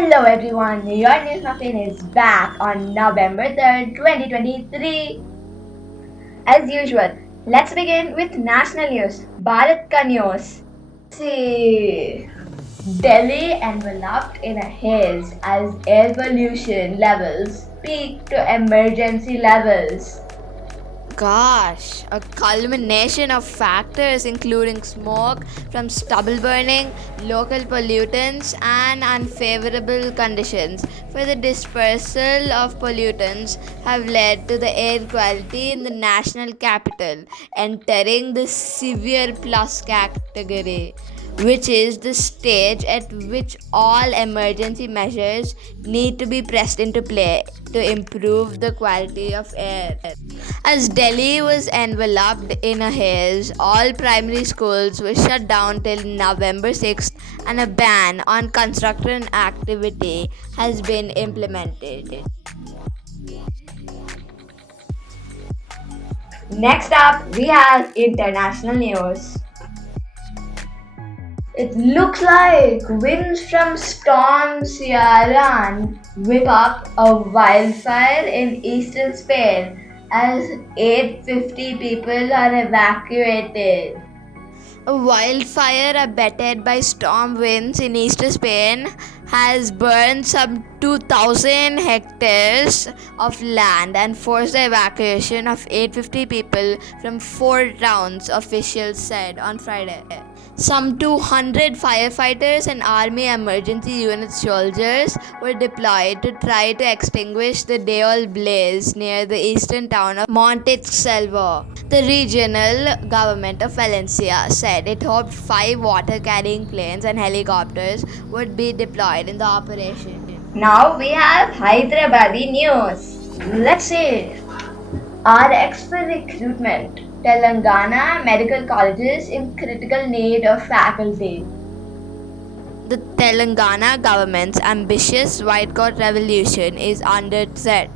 Hello everyone, your Newsmuffin is back on November 3rd, 2023. As usual, let's begin with national news. Bharat ka news. See, Delhi enveloped in a haze as air pollution levels peak to emergency levels. Gosh, a culmination of factors including smoke from stubble burning, local pollutants, and unfavorable conditions for the dispersal of pollutants have led to the air quality in the national capital entering the severe plus category, which is the stage at which all emergency measures need to be pressed into play to improve the quality of air. As Delhi was enveloped in a haze, all primary schools were shut down till November 6th and a ban on construction activity has been implemented. Next up, we have international news. It looks like winds from Storm Ciaran whip up a wildfire in eastern Spain as 850 people are evacuated. A wildfire abetted by storm winds in eastern Spain has burned some 2,000 hectares of land and forced the evacuation of 850 people from 4 towns, officials said on Friday. Some 200 firefighters and army emergency unit soldiers were deployed to try to extinguish the day-old blaze near the eastern town of Montexelvo. The regional government of Valencia said it hoped 5 water-carrying planes and helicopters would be deployed in the operation. Now we have Hyderabadi news. Let's see. RX for recruitment. Telangana Medical Colleges in critical need of faculty. The Telangana government's ambitious white coat revolution is under threat.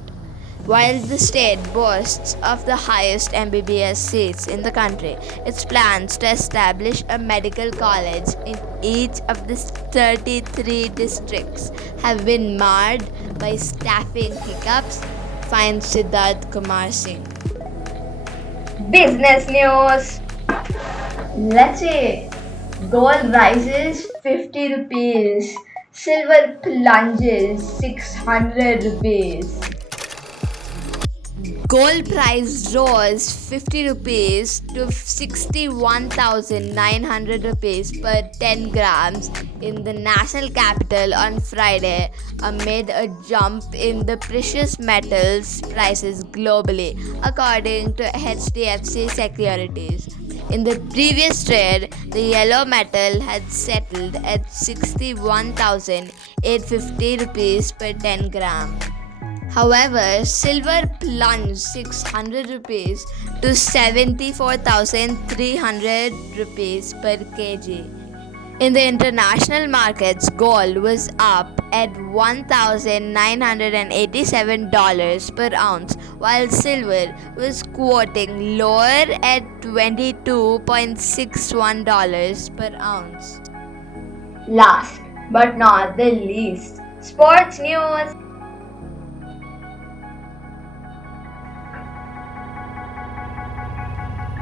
While the state boasts of the highest MBBS seats in the country, its plans to establish a medical college in each of the 33 districts have been marred by staffing hiccups, finds Siddharth Kumar Singh. Business news. Let's see. Gold rises 50 rupees. Silver plunges 600 rupees. Gold price rose 50 rupees to 61,900 rupees per 10 grams in the national capital on Friday amid a jump in the precious metals prices globally, according to HDFC Securities. In the previous trade, the yellow metal had settled at 61,850 rupees per 10 gram. However, silver plunged 600 rupees to 74,300 rupees per kg. In the international markets, gold was up at $1,987 per ounce, while silver was quoting lower at $22.61 per ounce. Last but not the least, sports news.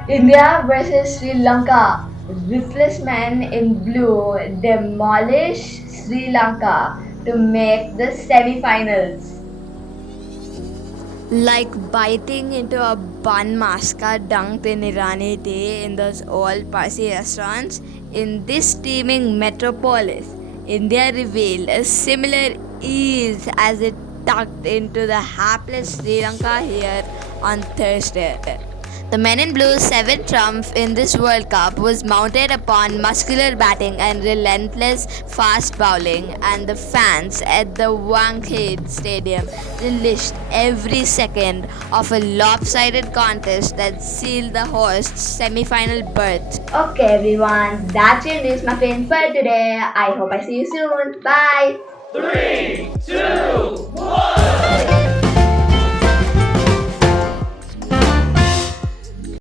India versus Sri Lanka. Ruthless men in blue demolish Sri Lanka to make the semifinals. Like biting into a bun maska dunked in Irani tea in those old Parsi restaurants, in this steaming metropolis, India revealed a similar ease as it tucked into the hapless Sri Lanka here on Thursday. The Men in Blue's 7th triumph in this World Cup was mounted upon muscular batting and relentless fast bowling, and the fans at the Wankhede Stadium relished every second of a lopsided contest that sealed the host's semi-final berth. Okay, everyone, that's your news muffin for today. I hope I see you soon. Bye. 3, 2, 1.